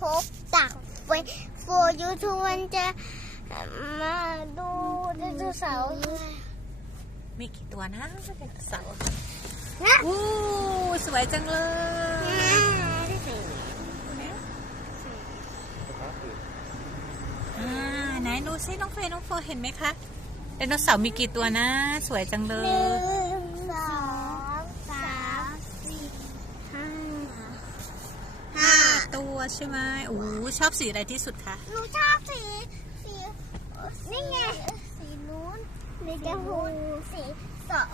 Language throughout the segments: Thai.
พบตักไปโฟยูทูมันจะมาดูไดโนเสาร์มีกี่ตัวนะไดโนเสาร์นะอู้สวยจังเลยอ่าไหนดูซิน้องเฟย์น้องโฟเห็นไหมคะไดโนเสาร์มีกี่ตัวนะ สวยจังเลหนึ่ย งสองสามสี่ห้าห้า ตั วใช่ไหมโอ้ชอบสีอะไรที่สุดคะหนูชอบสีสีนี่ไงสีนู้นสีชมพูสีสอง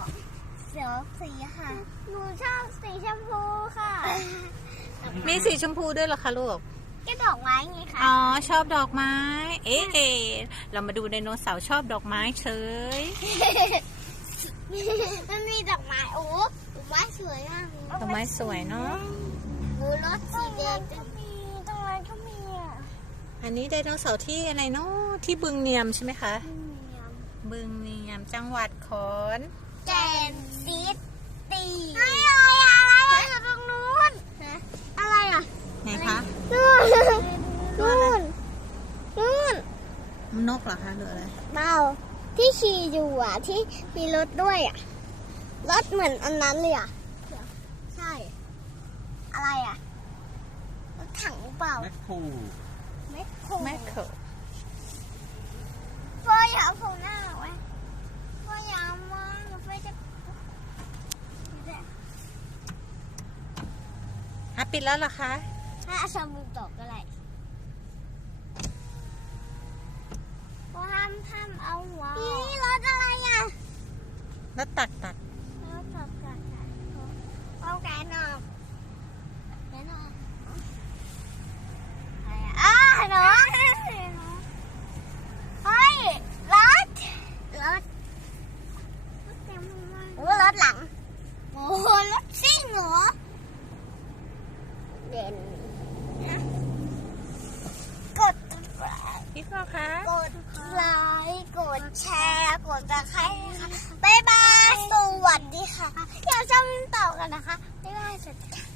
สองสีค่ะ หนูชอบสีชมพูค่ะ มีสีชมพูด้วยเหรอคะลูกก็ดอกไม้ไงคะอ๋อชอบดอกไม้เอ๊ะเอ๊ะเรามาดูไดโนเสาร์ชอบดอกไม้เฉยมันมีดอกไม้โอ้ดอกไม้สวยมากดอกไม้สวยเนาะหนูรถสีแดงก็มีตรงนั้นก็มีอะ อันนี้ไดโนเสาร์ที่อะไรเนาะที่บึงเนียมใช่ไหมคะ บึงเนียมจังหวัดขอนแกนซิตี้อะไรอะไรอะไรอยู่ตรงนู้นอะไรอะไหนคะนู่นนู่นนู่นนกเหรอคะหรืออะไรเมาที่ขี่อยู่อะที่มีรถด้วยอะรถเหมือนอันนั้นเลยอะใช่ อะไรอะรถถังเปล่าแมคโค รไม่คงแมคเคิลเฟยอย่าเอาโผล่หน้าไว้เฟยอย่าเอามาเดี๋ยวเฟยจะอะปิดแล้วเหรอคะถ้าอาชามุตกก็ไรเพราะห้ามห้ามเอาหัวนี่รถอะไรอะแล้วตักตัก รถตัดกันเอาแกนออกแกนออกอะไรอะอ้าหนูเฮ้ยรถรถโอ้รถหลัง โอ้รถซิ่งเหรอ เด่นกด พี่พ่อคะกดไลค์กดแชร์กดตะไคร้ค่ะบ๊ายบายสวัสดีค่ะอย่าชมต่อกันนะคะบ๊ายบายสวัสดีค่ะ